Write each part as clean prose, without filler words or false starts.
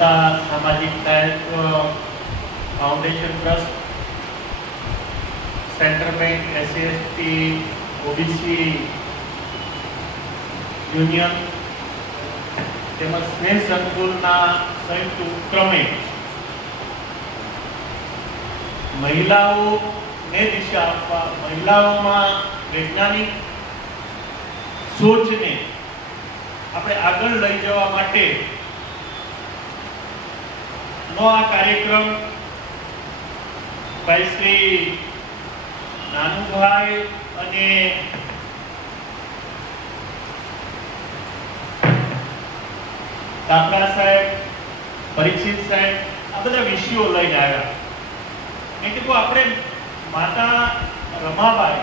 સમતા Samajik Dayitva foundation trust, central bank, SC/ST, OBC union તેમજ સ્નેહ સંકુલના સંયુક્ત ઉપક્રમે મહિલાઓને દિશા આપવા, મહિલાઓમાં વૈજ્ઞાનિક સોચને આપણે આગળ લઈ જવા માટે નો આ કાર્યક્રમ ભાઈ શ્રી નાનુભાઈ અને દાખલા સાહેબ, પરીક્ષિત સાહેબ આ બધા વિષયો લઈને આવ્યા. મેં કીધું આપણે માતા રમાબાઈ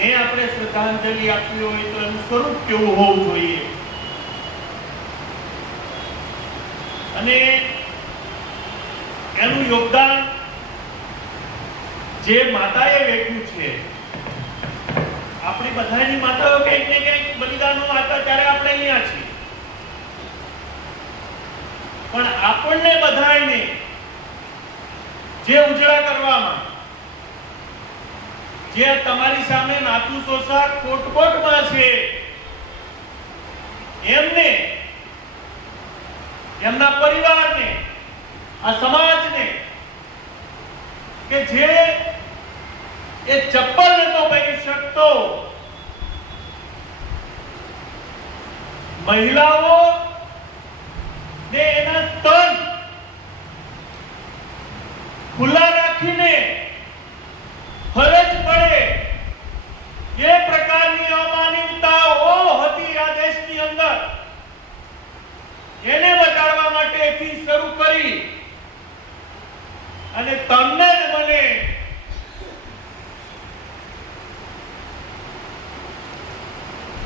ને આપણે શ્રદ્ધાંજલિ આપવી હોય તો એનું સ્વરૂપ કેવું હોવું જોઈએ, અને એનું યોગદાન જે માતાએ વેઠ્યું છે. આપણી બધાની માતાઓ કંઈક ને કંઈક બલિદાનો આપતા ત્યારે આપણે અહીંયા છીએ, પણ આપણને બધાને જે ઉજળા કરવામાં, જે તમારી સામે નાથુ સોસા કોટકોટમાં છે, એમને, એમના પરિવારને, આ સમાજને, કે જે એ ચપ્પલ નતો પહેરી શકતો, મહિલાઓ ને એના સ્તન ખુલ્લા રાખીને ફરજ પડે એ પ્રકારની અમાનવતાઓ હતી આ દેશની અંદર, એને બચાવવા માટેથી શરૂ કરી અને તમને જ મને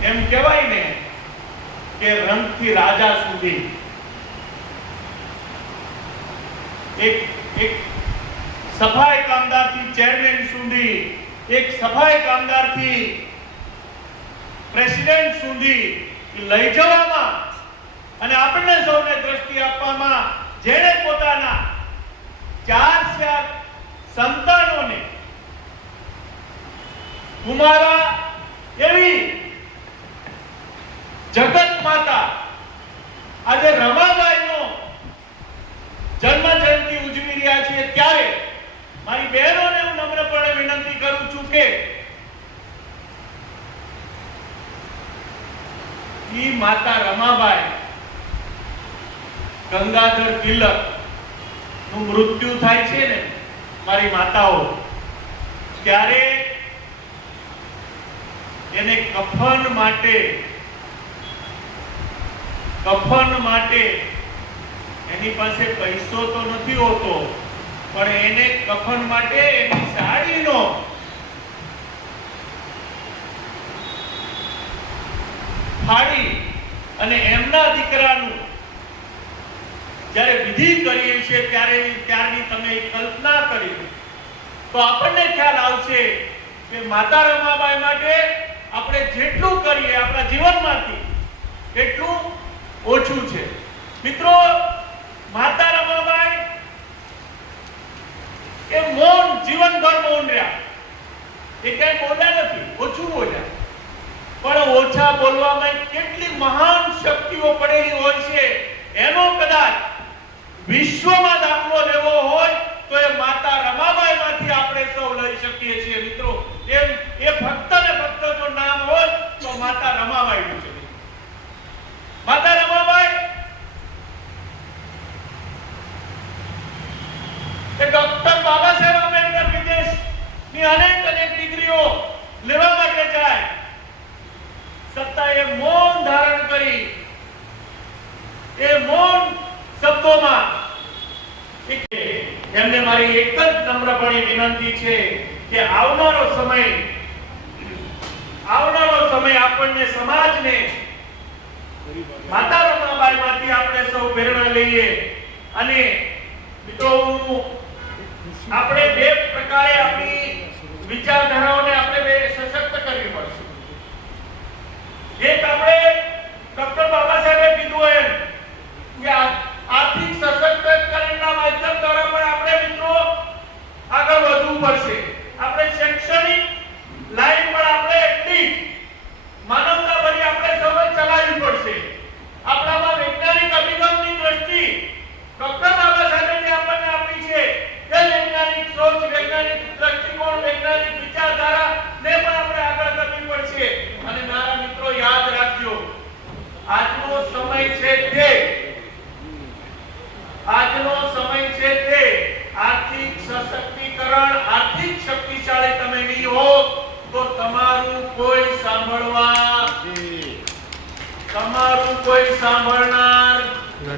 એમ કહેવાય ને કે રંગથી રાજા સુધી એક સફાઈ કામદારથી ચેરમેન સુધી, એક સફાઈ કામદારથી પ્રેસિડેન્ટ સુધી લઈ જવામાં અને આપણને સૌને દ્રષ્ટિ આપવામાં, જેણે પોતાના 4 સંતાનોને કુમારા એવી જગત માતા આજે રમાબાઈનો જન્મ જયંતિ ઉજવી રહ્યા છીએ, ત્યારે મારી બહેનોને હું નમ્રપણે વિનંતી કરું છું કે ઈ માતા રમાબાઈ, ગંગાધર તિલક નું મૃત્યુ થાય છે ને મારી માતાઓ, ત્યારે એને કફન માટે એની પાસે પૈસો તો નથી હોતો, પણ એને કફન માટે એની સાડીનો ફાડી અને એમના દીકરાનું જ્યારે વિધિ કરીએ છીએ ત્યારની તમે કલ્પના કરી તો આપણને ખ્યાલ આવશે કે માતા રમાબાઈ માટે આપણે જેટલું કરીએ આપણા જીવનમાંથી એટલું ઓછું છે. મિત્રો, માતા રમાબાઈ એ મૌન, જીવનભર મૌન રહ્યા, એ કઈ બોલ્યા નથી, ઓછું બોલ્યા, પણ ઓછા બોલવામાં કેટલી મહાન શક્તિઓ પડેલી હોય છે એનો કદાચ વિશ્વમાં દાખલો લેવો હોય તો એ માતા રમાબાઈમાંથી આપણે સૌ લઈ શકીએ છીએ. મિત્રો, એ ફક્ત ને ફક્ત જો નામ હોય તો માતા રમાબાઈનું છે. માતા રમાબાઈ એ ડોક્ટર બાબા સાહેબ આંબેડકર વિદેશની અનેક ડિગ્રીઓ લેવા માટે જાય, છતાંય મૌન ધારણ કરી એ મૌન શબ્દોમાં એમને મારી એક જ નમ્રપણે વિનંતી છે કે આવનારો સમય આપણને, સમાજને માતા રમાબાઈમાંથી આપણે સૌ પ્રેરણા લઈએ. અને મિત્રો, આપણે બે પ્રકારે આપણી વિચારધારાઓને આપણે બે સશક્ત કરવી પડશે. એક આપણે ડોક્ટર બાબા સાહેબે કીધું એમ કે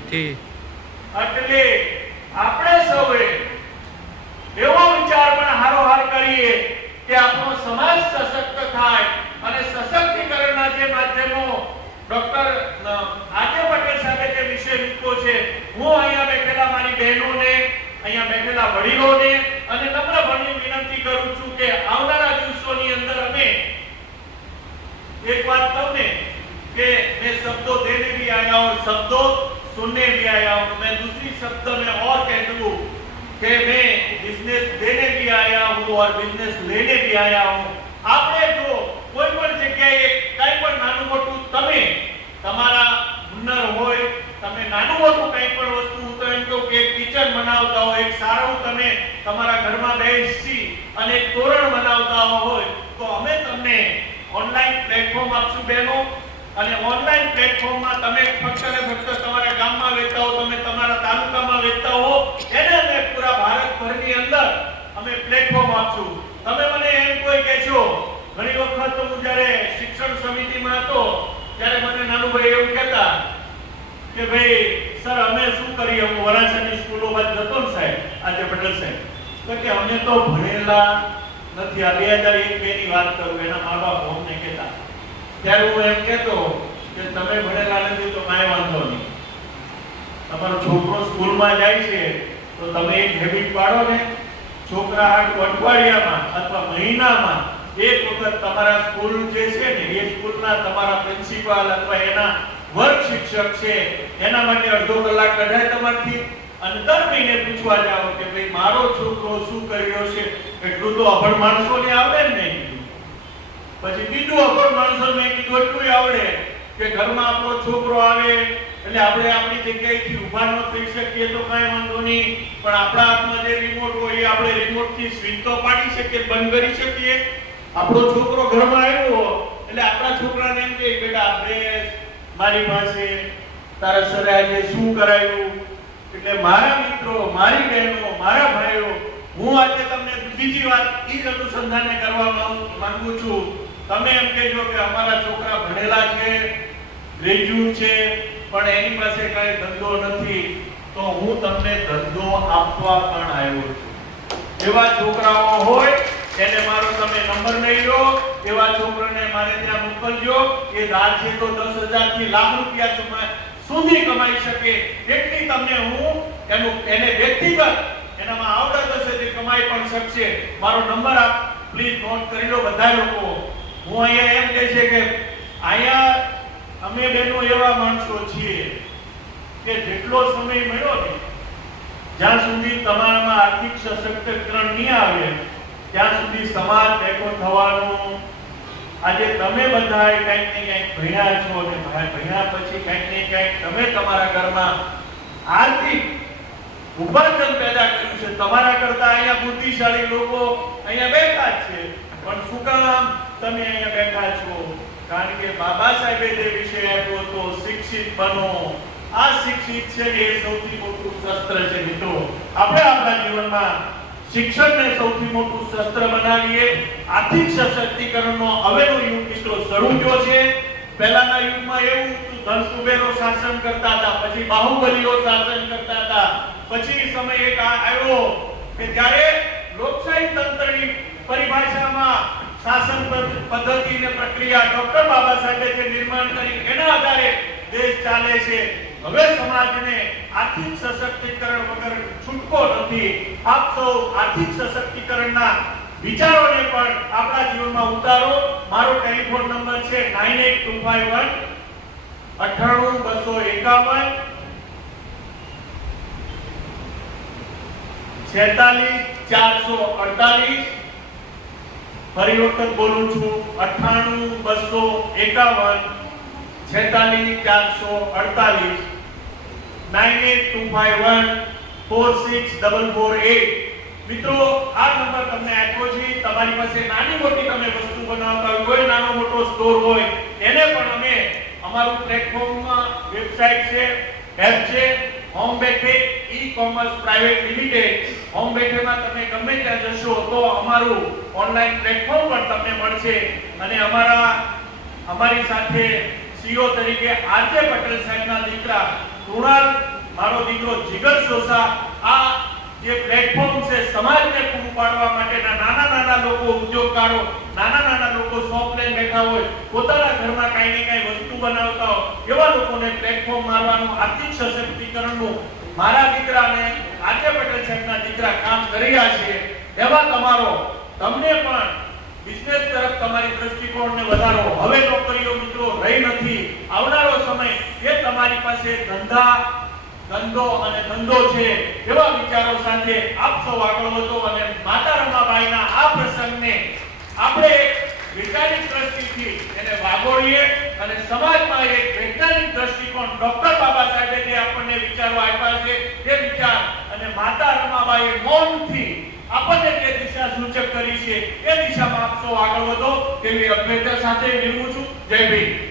નથી. એટલે આપણે સૌએ એવો વિચાર પણ હારોહાર કરીએ કે આપણો સમાજ સશક્ત થાય અને સશક્તિકરણના જે માધ્યમો ડોક્ટર આજે પટેલ સાહેબે જે વિષય મૂક્યો છે, હું અહીંયા બેઠેલા મારી બહેનોને, અહીંયા બેઠેલા વડીલોને અને નમ્રપણે વિનંતી કરું છું કે આવનારા દિવસોની અંદર અમે एक बात તમને कि मैं शब्दों देने भी आया और शब्दों सुनने भी आया हूं। मैं दूसरी शब्द में और कह दूं कि मैं बिजनेस देने भी आया हूं और बिजनेस लेने भी आया हूं। આપણે જો કોઈ પણ જગ્યાએ કંઈ પણ નાનું મોટું તમે તમારા હુનર હોય, તમે નાનું મોટું કંઈ પણ વસ્તુ તો એમ કહો કે એક કિચન બનાવતા હોય, એક સારું તમે તમારા ઘરમાં બેસી અને એક તોરણ બનાવતા હોય, તો અમે તમને ઓનલાઈન પ્લેટફોર્મ આપશું બહેનો, અને ઓનલાઈન પ્લેટફોર્મમાં તમે ફક્ત ને ફક્ત તમારા ગામમાં વેચતા હો, તમે તમારા તાલુકામાં વેચતા હો, એને અમે પૂરા ભારતભરની અંદર અમે પ્લેટફોર્મ આપશું. તમે મને એમ કોઈ કહેશો, ઘણી વખત હું જ્યારે શિક્ષણ સમિતિમાં હતો ત્યારે મને નાનુભાઈ એવું કહેતા કે ભાઈ સર અમે શું કરીએ, હું વરાછાની સ્કૂલોમાં જતો ને સાહેબ, આજે પટેલ સાહેબ, તો કે અમે તો ભણેલા નથી. આ 2001-2 ની વાત કરું, એના મા બાપ અમને કહેતા, ત્યારે હું એમ કહેતો કે તમે ભણેલા નથી તો કાંઈ વાંધો નહીં, તમારો છોકરો સ્કૂલમાં જાય છે તો તમે એક હેબિટ પાડો ને, છોકરા અઠવાડિયામાં અથવા મહિનામાં એક વખત તમારા સ્કૂલ જે છે ને એ સ્કૂલના તમારા પ્રિન્સિપાલ અથવા એના વર્ગ શિક્ષક છે એના માટે અડધો કલાક કઢાય તમારથી, અને દર મહિને પૂછવા જાઓ કે ભાઈ મારો છોકરો શું કર્યો છે. એટલું તો અભણ માણસોને આવડે ને નહીં. પછી બીજું અભણ માણસોને કીધું એટલું આવડે કે ઘરમાં આપણો છોકરો આવે એટલે આપણે આપણી જગ્યાએથી ઊભા ન થઈ શકીએ તો કાંઈ વાંધો નહીં, પણ આપણા હાથમાં જે રિમોટ હોય એ આપણે રિમોટથી સ્વિચ તો પાડી શકીએ, બંધ કરી શકીએ. આપણો છોકરો ઘરમાં આવ્યો એટલે આપણા છોકરાને એમ કહે બેટા બેસ મારી પાસે, તારા સરે આજે શું કરાયું. એટલે મારા મિત્રો, મારી બહેનો, મારા ભાઈઓ, હું આજે તમને બીજી વાત એ જ અનુસંધાને કરવા માંગુ છું. તમે એમ કહેજો કે અમારા છોકરા ભણેલા છે, ગ્રેજ્યુએટ છે, પણ એની પાસે કાંઈ ધંધો નથી, તો હું તમને ધંધો આપવા પણ આવ્યો છું. એવા છોકરાઓ હોય એને મારો તમે નંબર લઈ લો, એવા છોકરાને મારે ત્યાં મોકલજો. એ દાળ છે તો 10,000 થી લાખ રૂપિયા સુધી કમાઈ શકે એટલી તમને હું એને વ્યક્તિગત એનામાં આવડત હશે તે કમાઈ પણ શકશે. મારો નંબર આપ પ્લીઝ નોટ કરી લો બધા લોકો. હું અહીંયા એમ કહે છે કે અહીંયા અમે બેનો એવા માણસો છીએ કે જેટલો સમય મળ્યો ને જ્યાં સુધી તમારામાં આર્થિક સશક્તિકરણ નહીં આવે ત્યાં સુધી સમાજ બેઠો થવાનું. આજે તમે બધાએ કંઈક ને કંઈક ભણ્યા છો અને ભણ્યા પછી કંઈક ને કંઈક તમે તમારા ઘરમાં આર્થિક ઉપાર્જન પેદા કર્યું છે. તમારા કરતા અહીંયા બુદ્ધિશાળી લોકો અહીંયા બેઠા છે, પણ શું કામ તમે અહીંયા બેઠા છો? કારણ કે બાબા સાહેબે જે વિષય આપ્યો હતો શિક્ષિત બનો. આ શિક્ષિત છે એ સૌથી મોટું શસ્ત્ર છે. મિત્રો આપણે આપણા જીવનમાં શિક્ષણને સૌથી મોટું શસ્ત્ર બનાવીએ. આર્થિક સશક્તિકરણનો હવેનો યુગ મિત્રો શરૂ થયો છે. પહેલાના યુગમાં એવું હતું, ધન કુબેરો શાસન કરતા હતા, પછી બાહુબલીઓ શાસન કરતા હતા, પછી સમય એક આવ્યો કે જ્યારે લોકશાહી તંત્રની પરિભાષામાં શાસન પદ્ધતિ અને પ્રક્રિયા ડોક્ટર બાબા સાહેબે જે નિર્માણ કરી એના આધારે દેશ ચાલે છે. હવે સમાજને આર્થિક સશક્તિકરણ વગર છૂટકો નથી. આપ સૌ આર્થિક સશક્તિકરણના વિચારોને પણ આપણા જીવનમાં ઉતારો. મારો ટેલિફોન નંબર છે 98251 98251 46448. ફરી વખત બોલું છું 98251 46448 98251 46448. મિત્રો આ નંબર તમને આપ્યો છે. તમારી પાસે નાની મોટી તમે વસ્તુ બનાવતા હોય, નાનો મોટો સ્ટોર હોય, એને પણ અમે અમારું પ્લેટફોર્મમાં વેબસાઇટ છે, એપ છે, હોમ બેઠે ઈ-કોમર્સ પ્રાઇવેટ લિમિટેડ. હોમ બેઠેમાં તમે ગમે ત્યાં જશો તો અમારું ઓનલાઈન પ્લેટફોર્મ પણ તમને મળશે. અને અમારી સાથે સીઓ તરીકે આરજે પટેલ સાહેબના દીકરા કૃણાલ મારો દીકરો જીગર સોસા આ જે પ્લેટફોર્મ છે સમાજને પૂરું પાડવા માટેના નાના લોકો ઉદ્યોગકારો નાના લોકો શોપ લઈને બેઠા હોય પોતાના ઘરમાં કાંઈ ને કાંઈ વસ્તુ બનાવતા હોય એવા લોકોને પ્લેટફોર્મ મારવાનું આર્થિક સશક્તિકરણનું મારા દીકરા અને આર્ય પટેલ સાહેબના દીકરા કામ કરી રહ્યા છે એવા તમને પણ બિઝનેસ તરફ તમારી દ્રષ્ટિકોણને વધારો હવે નોકરીઓ મિત્રો રહી નથી આવનારો સમય એ તમારી પાસે ધંધો છે એવા વિચારો સાથે આપ સૌ આગળ વધો અને માતા રમાબાઈના આ પ્રસંગને આપણે એક વૈજ્ઞાનિક દ્રષ્ટિથી એને વાગોળીએ અને સમાજમાં એક વૈજ્ઞાનિક દ્રષ્ટિકોણ ડોક્ટર બાબા સાહેબે જે આપણને વિચારો આપ્યા છે તે વિચાર અને માતા રમાબાઈએ મૌનથી આપણને જે દિશા સૂચક કરી છે એ દિશામાં આપ સૌ આગળ વધો તેવી અભ્યર્થના સાથે વિરમું છું. જય ભીમ.